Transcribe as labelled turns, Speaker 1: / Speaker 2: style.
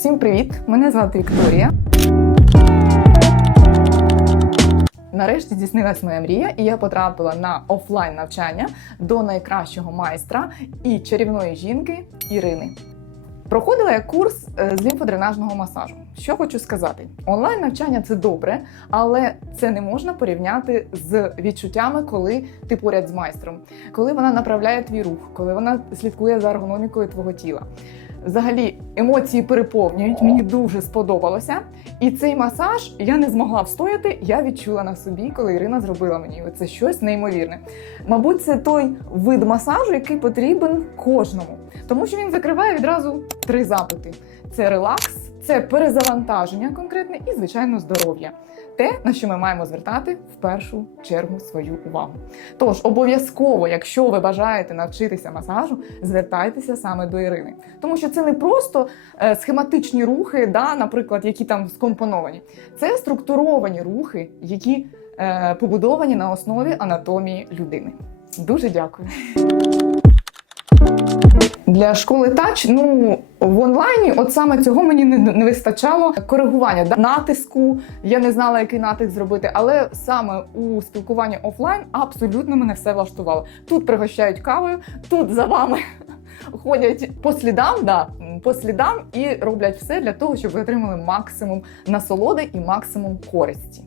Speaker 1: Всім привіт! Мене звати Вікторія. Нарешті здійснилась моя мрія, і я потрапила на офлайн навчання до найкращого майстра і чарівної жінки Ірини. Проходила я курс е, з лімфодренажного масажу. Що хочу сказати: онлайн навчання це добре, але це не можна порівняти з відчуттями, коли ти поряд з майстром, коли вона направляє твій рух, коли вона слідкує за ергономікою твого тіла. Взагалі емоції переповнюють, мені дуже сподобалося. І цей масаж я не змогла встояти. Я відчула на собі, коли Ірина зробила мені. Це щось неймовірне. Мабуть, це той вид масажу, який потрібен кожному, тому що він закриває відразу три запити: це релакс, це перезавантаження конкретне і, звичайно, здоров'я. Те, на що ми маємо звертати в першу чергу свою увагу. Тож обов'язково, якщо ви бажаєте навчитися масажу, звертайтеся саме до Ірини, тому що це не просто е, схематичні рухи, да, наприклад, які там скомпоновані. Це структуровані рухи, які е, побудовані на основі анатомії людини. Дуже дякую. Для школи тач, ну в онлайні, от саме цього мені не, не вистачало коригування да, натиску. Я не знала, який натиск зробити, але саме у спілкуванні офлайн абсолютно мене все влаштувало. Тут пригощають кавою, тут за вами ходять по слідам, да, по слідам і роблять все для того, щоб ви отримали максимум насолоди і максимум користі.